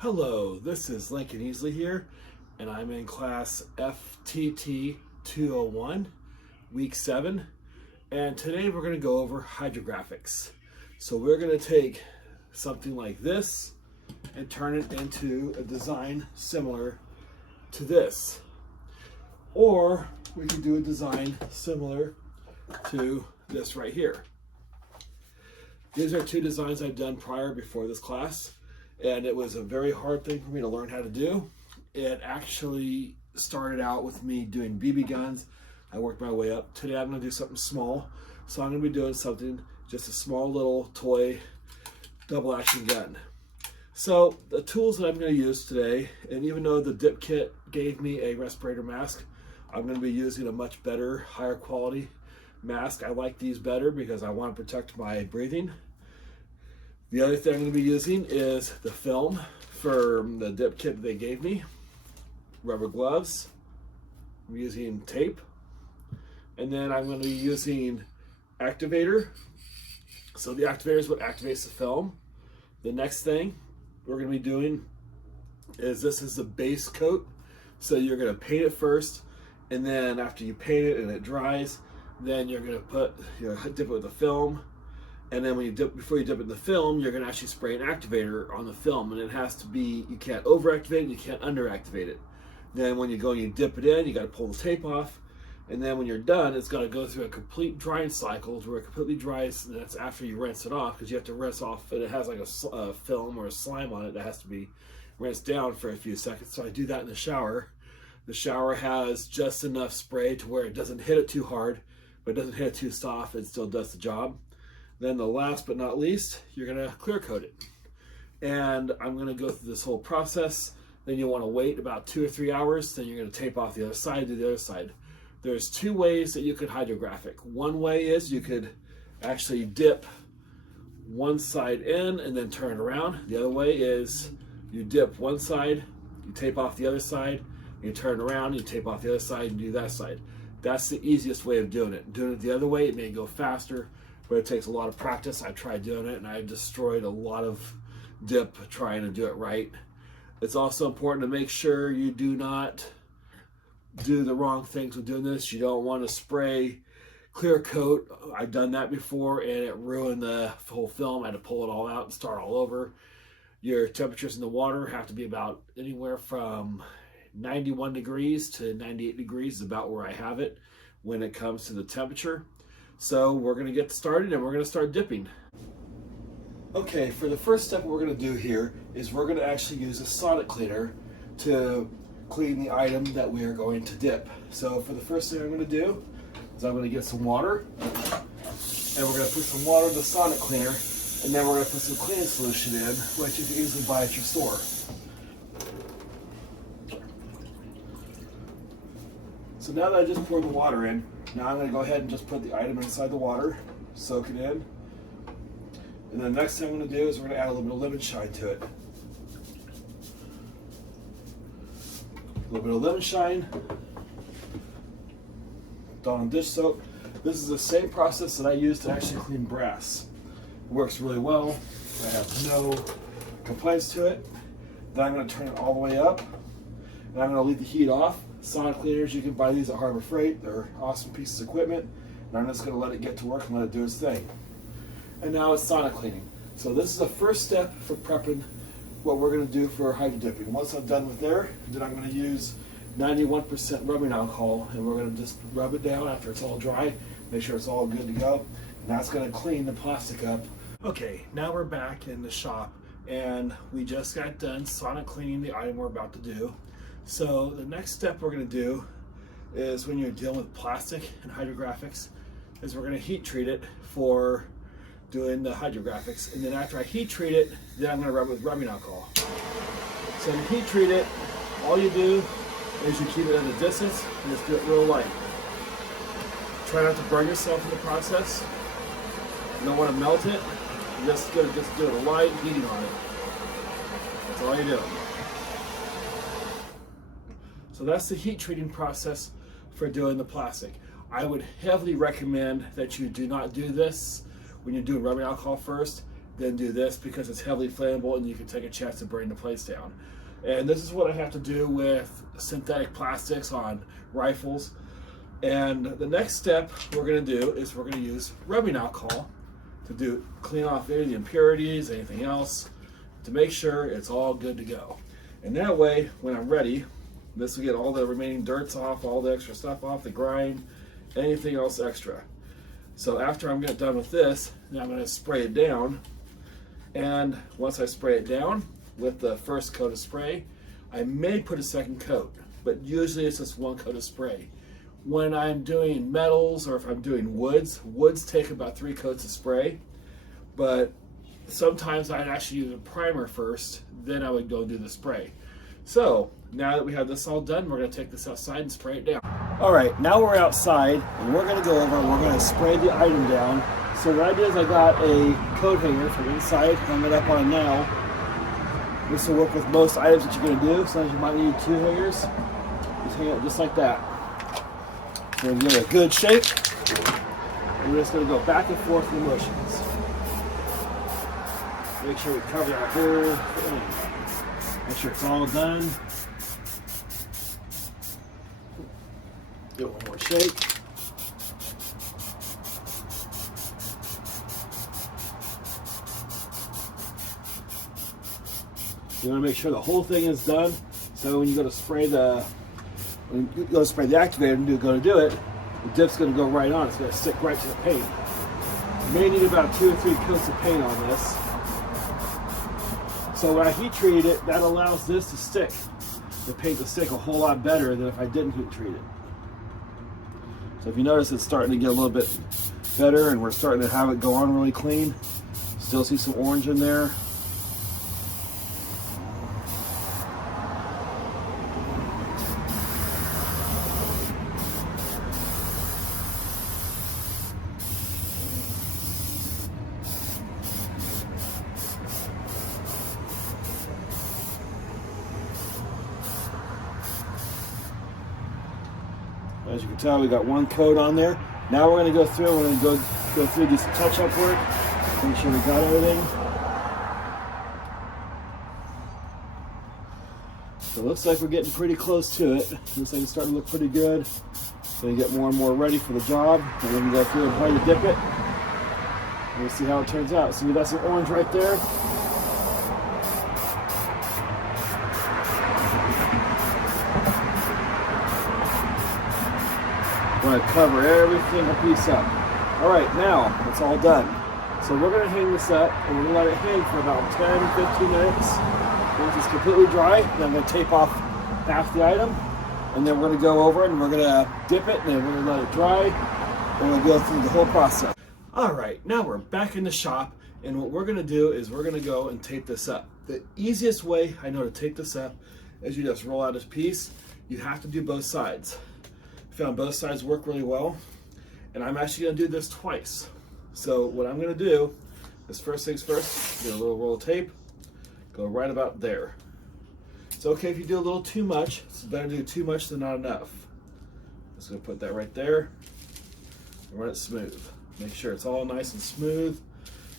Hello, this is Lincoln Easley here, and I'm in class FTT 201, week 7, and today we're going to go over hydrographics. So we're going to take something like this and turn it into a design similar to this. Or we can do a design similar to this right here. These are two designs I've done prior before this class. And it was a very hard thing for me to learn how to do. It actually started out with me doing BB guns. I worked my way up. Today I'm going to do something small. So I'm going to be doing something, just a small little toy double action gun. So the tools that I'm going to use today, and even though the dip kit gave me a respirator mask, I'm going to be using a much better, higher quality mask. I like these better because I want to protect my breathing. The other thing I'm going to be using is the film from the dip kit that they gave me, rubber gloves, I'm using tape, and then I'm going to be using activator. So the activator is what activates the film. The next thing we're going to be doing is this is the base coat. So you're going to paint it first, and then after you paint it and it dries, then you're going to dip it with the film. And then when you dip, before you dip it in the film, you're going to actually spray an activator on the film, and it has to be, you can't over-activate it, you can't under-activate it. Then when you go and you dip it in, you got to pull the tape off, and then when you're done, it's got to go through a complete drying cycle where it completely dries, and that's after you rinse it off, because you have to rinse off, and it has like a film or a slime on it that has to be rinsed down for a few seconds. So I do that in the shower. The shower has just enough spray to where it doesn't hit it too hard, but it doesn't hit it too soft, it still does the job. Then the last but not least, you're gonna clear coat it. And I'm gonna go through this whole process. Then you'll wanna wait about 2 or 3 hours. Then you're gonna tape off the other side, do the other side. There's two ways that you could hydrographic. One way is you could actually dip one side in and then turn it around. The other way is you dip one side, you tape off the other side, you turn around, you tape off the other side and do that side. That's the easiest way of doing it. Doing it the other way, it may go faster, but it takes a lot of practice. I tried doing it and I destroyed a lot of dip trying to do it right. It's also important to make sure you do not do the wrong things with doing this. You don't want to spray clear coat. I've done that before and it ruined the whole film. I had to pull it all out and start all over. Your temperatures in the water have to be about anywhere from 91 degrees to 98 degrees is about where I have it when it comes to the temperature. So we're going to get started and we're going to start dipping. Okay, for the first step what we're going to do here is we're going to actually use a sonic cleaner to clean the item that we are going to dip. So for the first thing I'm going to do is I'm going to get some water, and we're going to put some water in the sonic cleaner, and then we're going to put some cleaning solution in, which you can easily buy at your store. So now that I just poured the water in, now I'm going to go ahead and just put the item inside the water, soak it in. And then the next thing I'm going to do is we're going to add a little bit of lemon shine to it. A little bit of lemon shine, Dawn dish soap. This is the same process that I use to actually clean brass. It works really well. I have no complaints to it. Then I'm going to turn it all the way up, and I'm going to leave the heat off. Sonic cleaners, you can buy these at Harbor Freight. They're awesome pieces of equipment. And I'm just going to let it get to work and let it do its thing. And now it's sonic cleaning. So this is the first step for prepping what we're going to do for hydro dipping. Once I'm done with there, then I'm going to use 91% rubbing alcohol, and we're going to just rub it down after it's all dry, make sure it's all good to go. And that's going to clean the plastic up. Okay, now we're back in the shop, and we just got done sonic cleaning the item we're about to do. So the next step we're going to do is, when you're dealing with plastic and hydrographics, is we're going to heat treat it for doing the hydrographics. And then after I heat treat it, then I'm going to rub it with rubbing alcohol. So to heat treat it, all you do is you keep it at a distance and just do it real light. Try not to burn yourself in the process. You don't want to melt it. You're just going to do a light heating on it. That's all you do. So that's the heat treating process for doing the plastic. I would heavily recommend that you do not do this when you're doing rubbing alcohol first. then do this because it's heavily flammable and you can take a chance to burn the plates down. And this is what I have to do with synthetic plastics on rifles. And the next step we're going to do is we're going to use rubbing alcohol to clean off any of the impurities, anything else, to make sure it's all good to go. And that way, when I'm ready, this will get all the remaining dirts off, all the extra stuff off, the grind, anything else extra. So after I'm done with this, now I'm going to spray it down. And once I spray it down with the first coat of spray, I may put a second coat, but usually it's just one coat of spray. When I'm doing metals or if I'm doing woods take about 3 coats of spray, but sometimes I'd actually use a primer first, then I would go do the spray. So now that we have this all done, we're going to take this outside and spray it down. All right, now we're outside and we're going to go over and we're going to spray the item down. So what I did is I got a coat hanger from inside, hung it up on a nail. This will work with most items that you're going to do. Sometimes you might need 2 hangers. Just hang it just like that. We're going to give it a good shake. And we're just going to go back and forth in the motions. Make sure we cover that whole thing. Make sure it's all done. Give it one more shake. You want to make sure the whole thing is done. So when you go to spray the activator and go to do it, the dip's going to go right on. It's going to stick right to the paint. You may need about 2 or 3 coats of paint on this. So when I heat treat it, that allows this to stick, the paint to stick a whole lot better than if I didn't heat treat it. So if you notice, it's starting to get a little bit better and we're starting to have it go on really clean. Still see some orange in there. As you can tell, we got 1 coat on there. Now we're going to go through. We're going to go through, do some touch-up work, make sure we got everything. So it looks like we're getting pretty close to it. Looks like it's starting to look pretty good. Going to get more and more ready for the job. And then we go through and try to dip it. And we'll see how it turns out. So we got some orange right there. Want to cover everything a piece up. All right, now it's all done. So we're going to hang this up and we're going to let it hang for about 10-15 minutes. Once it's completely dry, then I'm going to tape off half the item, and then we're going to go over it and we're going to dip it and then we're going to let it dry. And we'll go through the whole process. All right, now we're back in the shop, and what we're going to do is we're going to go and tape this up. The easiest way I know to tape this up is you just roll out a piece. You have to do both sides. Found both sides work really well, and I'm actually going to do this twice. So what I'm going to do is, first things first, get a little roll of tape, go right about there. It's okay if you do a little too much. It's better to do too much than not enough. Just going to put that right there and run it smooth. Make sure it's all nice and smooth.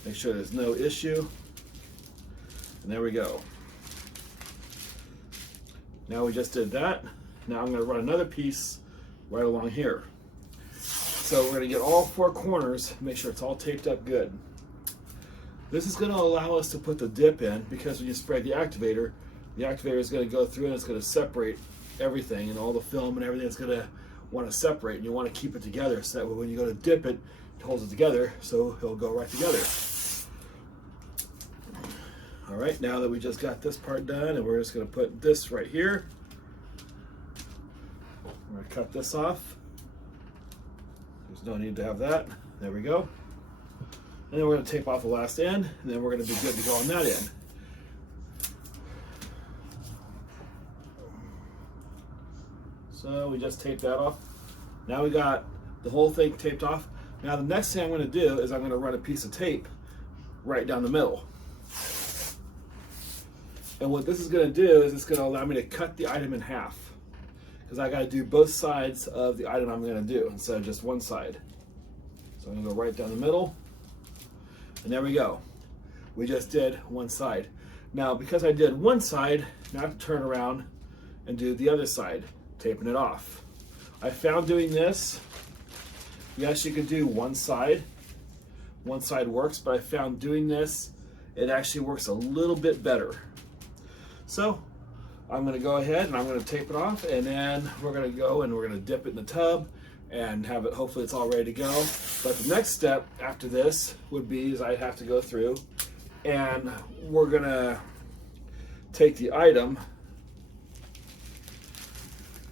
Make sure there's no issue. And there we go. Now we just did that. Now I'm going to run another piece right along here. So we're going to get all 4 corners, make sure it's all taped up good. This is going to allow us to put the dip in, because when you spray the activator is going to go through and it's going to separate everything, and all the film and everything is going to want to separate, and you want to keep it together so that when you go to dip it, it holds it together so it'll go right together. All right, now that we just got this part done, and we're just going to put this right here. I'm going to cut this off. There's no need to have that. There we go. And then we're going to tape off the last end, and then we're going to be good to go on that end. So we just taped that off. Now we got the whole thing taped off. Now the next thing I'm going to do is I'm going to run a piece of tape right down the middle. And what this is going to do is it's going to allow me to cut the item in half, because I got to do both sides of the item I'm going to do instead of just one side. So I'm going to go right down the middle, and there we go. We just did one side. Now, because I did one side, now I have to turn around and do the other side, taping it off. I found doing this, yes, you could do one side works, but I found doing this, it actually works a little bit better. So I'm gonna go ahead and I'm gonna tape it off, and then we're gonna go and we're gonna dip it in the tub and have it, hopefully it's all ready to go. But the next step after this would be is I have to go through and we're gonna take the item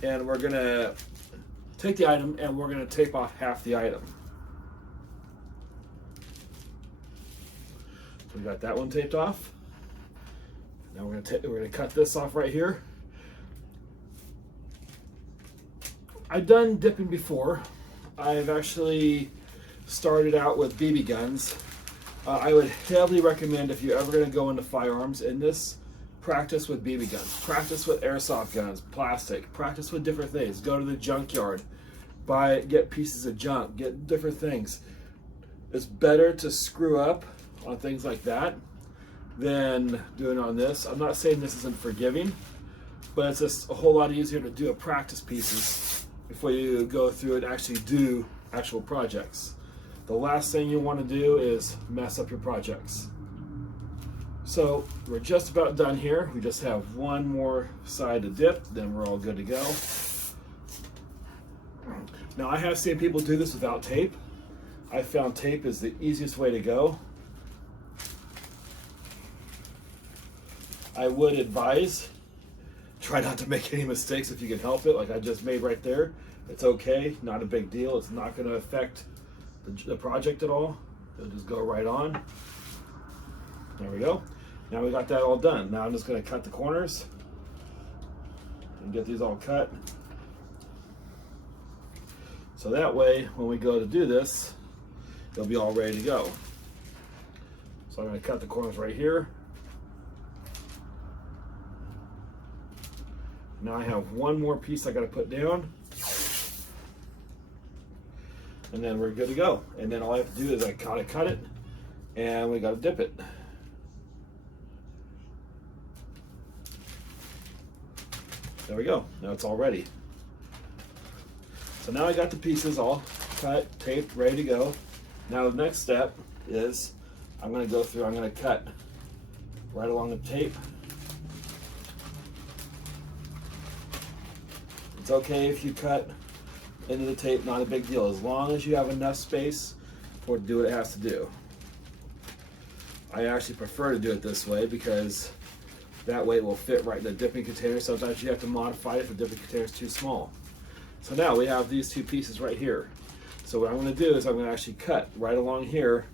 and we're gonna tape off half the item. So we got that one taped off. Now we're gonna cut this off right here. I've done dipping before. I've actually started out with BB guns. I would heavily recommend, if you're ever going to go into firearms in this, practice with BB guns, practice with airsoft guns, plastic, practice with different things. Go to the junkyard, get pieces of junk, get different things. It's better to screw up on things like that than doing on this. I'm not saying this isn't forgiving, but it's just a whole lot easier to do a practice pieces before you go through and actually do actual projects. The last thing you want to do is mess up your projects. So we're just about done here. We just have one more side to dip, then we're all good to go. Now, I have seen people do this without tape. I found tape is the easiest way to go. I would advise, try not to make any mistakes if you can help it, like I just made right there. It's okay, not a big deal. It's not going to affect the project at all. It'll just go right on. There we go. Now we got that all done. Now I'm just going to cut the corners and get these all cut. So that way, when we go to do this, they'll be all ready to go. So I'm going to cut the corners right here. Now I have one more piece I got to put down, and then we're good to go. And then all I have to do is I gotta cut it, and we gotta dip it. There we go. Now it's all ready. So now I got the pieces all cut, taped, ready to go. Now the next step is I'm going to go through, I'm going to cut right along the tape. It's okay if you cut into the tape, not a big deal, as long as you have enough space for it to do what it has to do. I actually prefer to do it this way because that way it will fit right in the dipping container. Sometimes you have to modify it if the dipping container is too small. So now we have these two pieces right here. So what I'm going to do is I'm going to actually cut right along here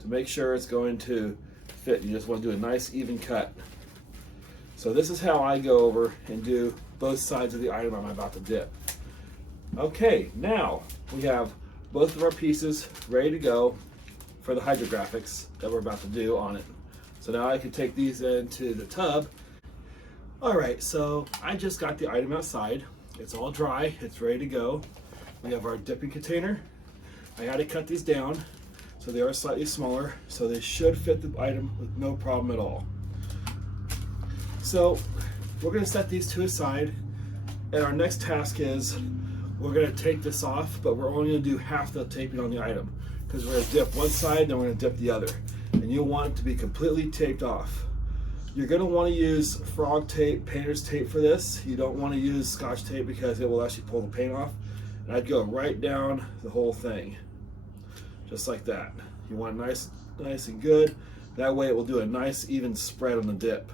to make sure it's going to fit. You just want to do a nice even cut. So this is how I go over and do both sides of the item I'm about to dip. Okay, now we have both of our pieces ready to go for the hydrographics that we're about to do on it. So now I can take these into the tub. All right, so I just got the item outside. It's all dry, it's ready to go. We have our dipping container. I had to cut these down so they are slightly smaller, so they should fit the item with no problem at all. So we're gonna set these two aside, and our next task is we're gonna take this off, but we're only gonna do half the taping on the item because we're gonna dip one side, then we're gonna dip the other. And you'll want it to be completely taped off. You're gonna wanna use frog tape, painter's tape for this. You don't wanna use Scotch tape because it will actually pull the paint off. And I'd go right down the whole thing, just like that. You want nice and good. That way it will do a nice even spread on the dip.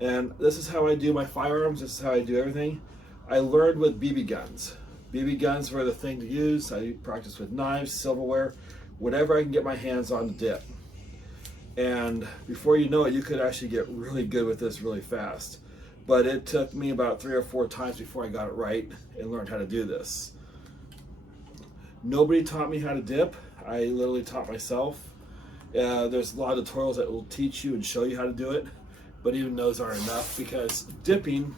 And this is how I do my firearms, this is how I do everything. I learned with BB guns. BB guns were the thing to use. I practice with knives, silverware, whatever I can get my hands on to dip. And before you know it, you could actually get really good with this really fast. But it took me about 3 or 4 times before I got it right and learned how to do this. Nobody taught me how to dip. I literally taught myself. There's a lot of tutorials that will teach you and show you how to do it, but even those aren't enough because dipping,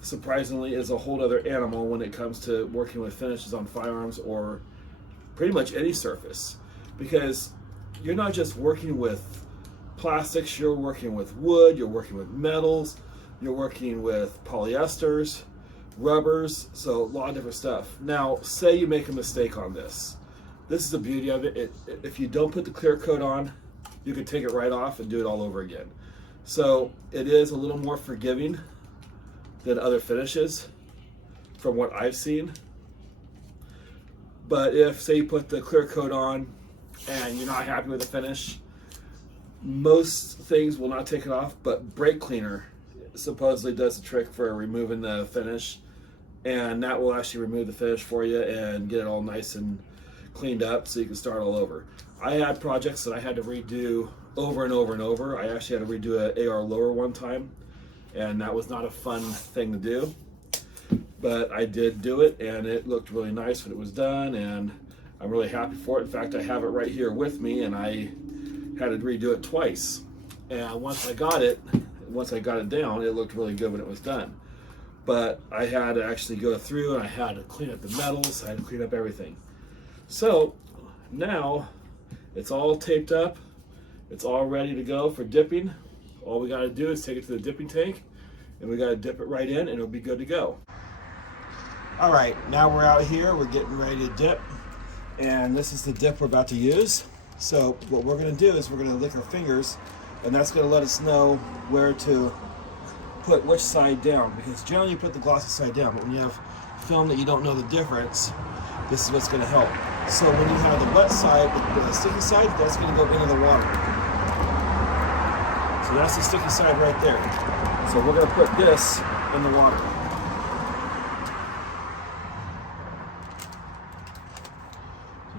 surprisingly, is a whole other animal when it comes to working with finishes on firearms or pretty much any surface. Because you're not just working with plastics, you're working with wood, you're working with metals, you're working with polyesters, rubbers, so a lot of different stuff. Now, say you make a mistake on this. This is the beauty of it. If you don't put the clear coat on, you can take it right off and do it all over again. So it is a little more forgiving than other finishes from what I've seen. But if, say, you put the clear coat on and you're not happy with the finish, most things will not take it off, but brake cleaner supposedly does the trick for removing the finish, and that will actually remove the finish for you and get it all nice and cleaned up so you can start all over. I had projects that I had to redo over and over and over. I actually had to redo an AR lower one time, and that was not a fun thing to do, but I did do it, and it looked really nice when it was done, and I'm really happy for it. In fact, I have it right here with me, and I had to redo it twice, and once I got it down, it looked really good when it was done. But I had to actually go through and I had to clean up the metals, I had to clean up everything. So now it's all taped up, it's all ready to go for dipping. All we got to do is take it to the dipping tank, and we got to dip it right in, and it'll be good to go. All right, now we're out here, we're getting ready to dip, and this is the dip we're about to use. So what we're going to do is we're going to lick our fingers, and that's going to let us know where to put which side down, because generally you put the glossy side down, but when you have film that you don't know the difference, this is what's going to help. So when you have the wet side, the sticky side, that's going to go into the water. So that's the sticky side right there. So we're going to put this in the water.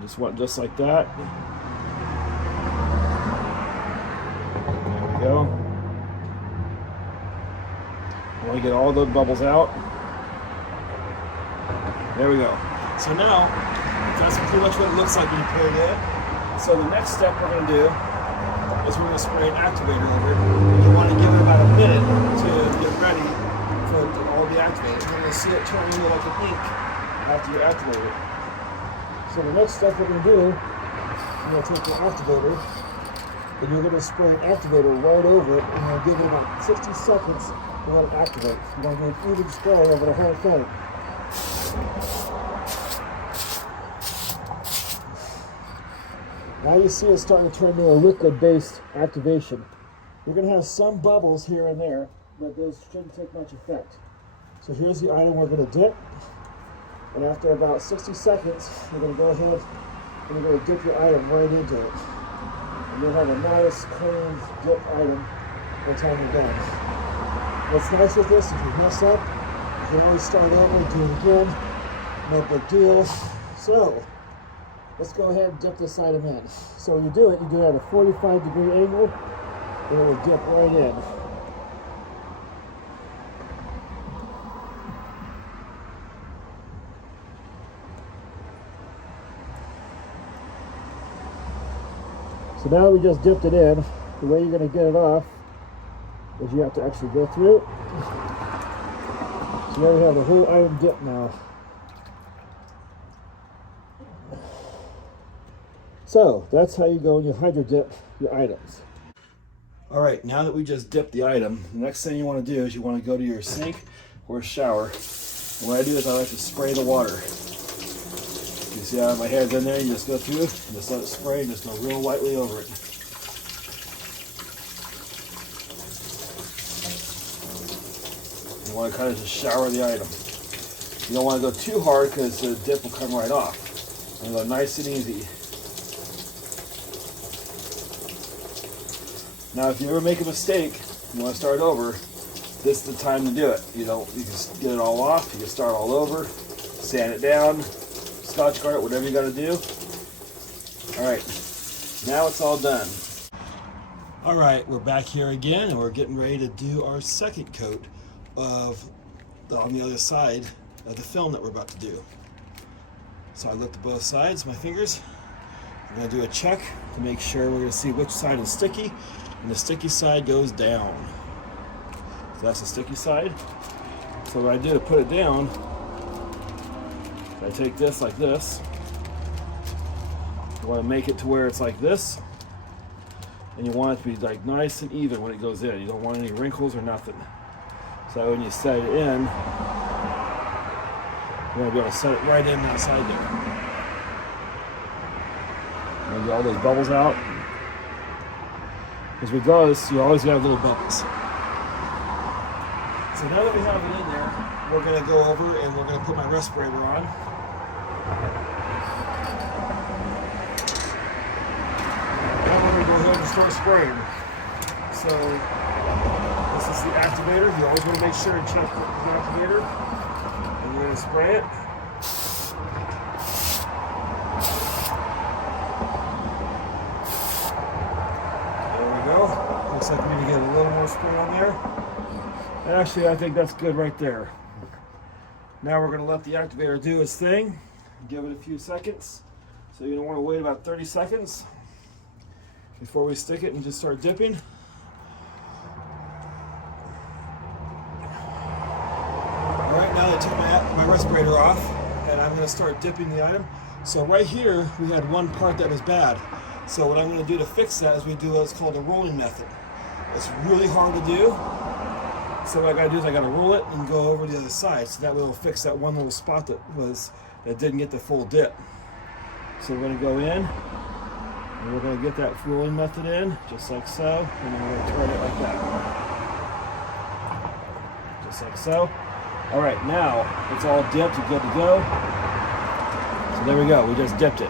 So just like that. There we go. I want to get all those bubbles out. There we go. So now, that's pretty much what it looks like when you put it in. So the next step we're going to do is we're going to spray an activator over it. You want to give it about a minute to get ready for it to all be activated. You're going to see it turn into like an ink after you activate it. So the next step we're going to do, you're going to take the activator, and you're going to spray an activator right over it, and you'll give it about 60 seconds to let it activate. You're going to do an even spray over the whole thing. Now you see it's starting to turn into a liquid-based activation. You're going to have some bubbles here and there, but those shouldn't take much effect. So here's the item we're going to dip, and after about 60 seconds, you're going to go ahead and you're going to dip your item right into it. And you'll have a nice, clean, dip item by the time you're done. What's nice with this, if you mess up, you can always start over and do it again. No big deal. So, let's go ahead and dip this item in. So when you do it at a 45-degree angle, and it will dip right in. So now we just dipped it in. The way you're going to get it off is you have to actually go through. So now we have the whole item dipped now. So that's how you go and you hydro dip your items. All right, now that we just dipped the item, the next thing you want to do is you want to go to your sink or shower. And what I do is I like to spray the water. You see how my hair's in there, you just go through and just let it spray and just go real lightly over it. You want to kind of just shower the item. You don't want to go too hard because the dip will come right off. And go nice and easy. Now, if you ever make a mistake, you want to start over, this is the time to do it. You can get it all off, you can start all over, sand it down, Scotch guard it, whatever you got to do. All right, now it's all done. All right, we're back here again, and we're getting ready to do our second coat on the other side of the film that we're about to do. So I looked at both sides, my fingers. I'm going to do a check to make sure we're going to see which side is sticky. And the sticky side goes down. So that's the sticky side. So what I do to put it down, I take this like this. I want to make it to where it's like this. and you want it to be like nice and even when it goes in. You don't want any wrinkles or nothing. So when you set it in, you want to be able to set it right in inside there. And get all those bubbles out. Because regardless, you always got little bubbles. So now that we have it in there, we're going to go over and we're going to put my respirator on. Now we're going to go ahead and start spraying. So this is the activator. You always want to make sure and check the activator. And we're going to spray it. There we go. Looks like we need to get a little more spray on there. Actually, I think that's good right there. Now we're going to let the activator do its thing. Give it a few seconds. So you don't want to wait about 30 seconds before we stick it and just start dipping. Alright, now I took my respirator off and I'm going to start dipping the item. So right here we had one part that was bad. So what I'm going to do to fix that is we do what's called a rolling method. It's really hard to do. So what I gotta do is I gotta roll it and go over to the other side, so that way we'll fix that one little spot that didn't get the full dip. So we're gonna go in, and we're gonna get that rolling method in, just like so, and then we're gonna turn it like that. Just like so. All right, now it's all dipped and good to go. So there we go, we just dipped it.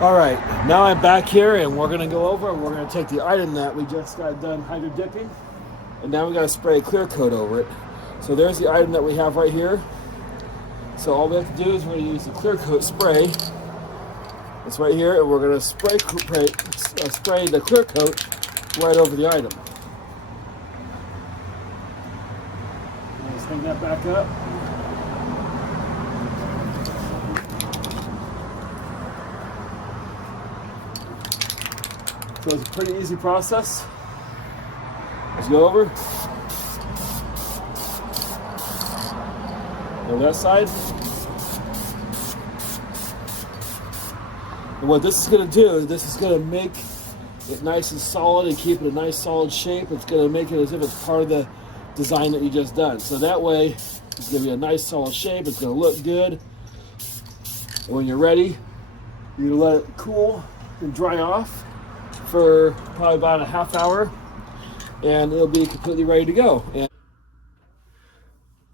All right, now I'm back here and we're gonna go over and we're gonna take the item that we just got done hydro dipping, and now we gotta spray a clear coat over it. So there's the item that we have right here. So all we have to do is we're gonna use the clear coat spray. It's right here, and we're gonna spray the clear coat right over the item. Let's hang that back up. So it's a pretty easy process. Let's go over. On that side. And what this is going to do, this is going to make it nice and solid and keep it a nice solid shape. It's going to make it as if it's part of the design that you just done. So that way, it's going to be a nice solid shape. It's going to look good. And when you're ready, you let it cool and dry off for probably about a half hour, and it'll be completely ready to go.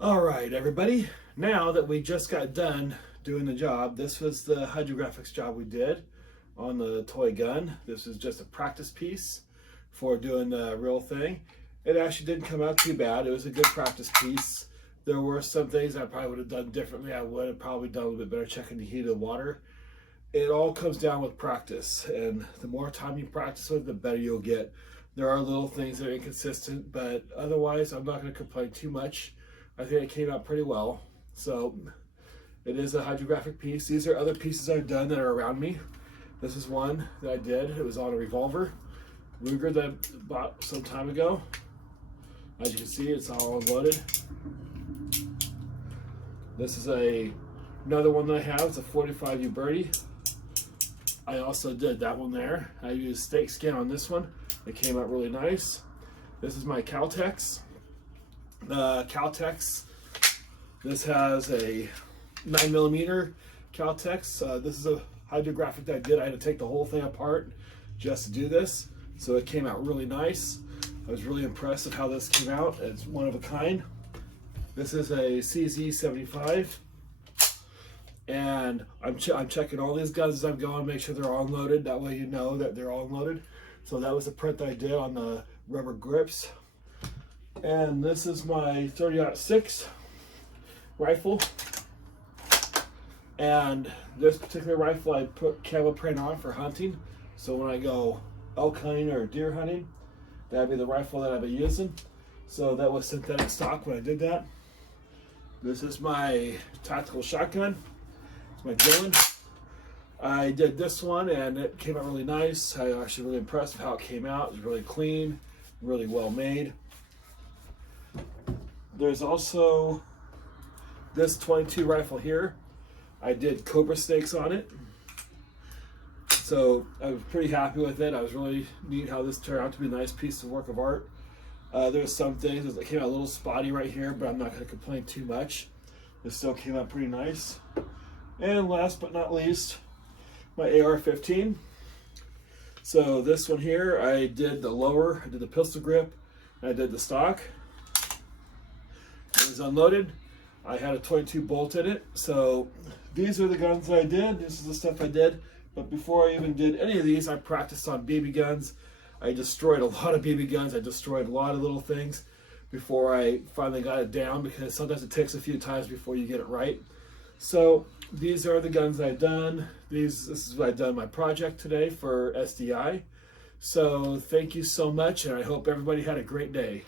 All right, everybody. Now that we just got done doing the job, this was the hydrographics job we did on the toy gun. This is just a practice piece for doing the real thing. It actually didn't come out too bad. It was a good practice piece. There were some things I probably would have done differently. I would have probably done a little bit better checking the heat of the water. It all comes down with practice, and the more time you practice with, the better you'll get. There are little things that are inconsistent, but otherwise I'm not going to complain too much. I think it came out pretty well. So it is a hydrographic piece. These are other pieces I've done that are around me. This is one that I did. It was on a revolver Ruger that I bought some time ago. As you can see, it's all unloaded. This is another one that I have. It's a 45U Birdie. I also did that one there. I used steak skin on this one. It came out really nice. This is my Caltex. Caltex. This has a 9mm Caltex. This is a hydrographic that I did. I had to take the whole thing apart just to do this. So it came out really nice. I was really impressed with how this came out. It's one of a kind. This is a CZ75. And I'm checking all these guns as I'm going, make sure they're all unloaded. That way you know that they're all unloaded. So that was the print that I did on the rubber grips. And this is my 30-06 rifle. And this particular rifle I put camo print on for hunting. So when I go elk hunting or deer hunting, that'd be the rifle that I'd be using. So that was synthetic stock when I did that. This is my tactical shotgun. My Dillon. I did this one and it came out really nice. I was actually really impressed with how it came out. It was really clean, really well made. There's also this 22 rifle here. I did Cobra stakes on it. So I was pretty happy with it. I was really neat how this turned out to be a nice piece of work of art. There's some things that came out a little spotty right here, but I'm not going to complain too much. It still came out pretty nice. And last but not least, my AR-15. So this one here, I did the lower, I did the pistol grip, and I did the stock. It was unloaded. I had a 22 bolt in it. So these are the guns that I did. This is the stuff I did. But before I even did any of these, I practiced on BB guns. I destroyed a lot of BB guns. I destroyed a lot of little things before I finally got it down, because sometimes it takes a few times before you get it right. So these are the guns I've done. This is what I've done in my project today for SDI. So thank you so much, and I hope everybody had a great day.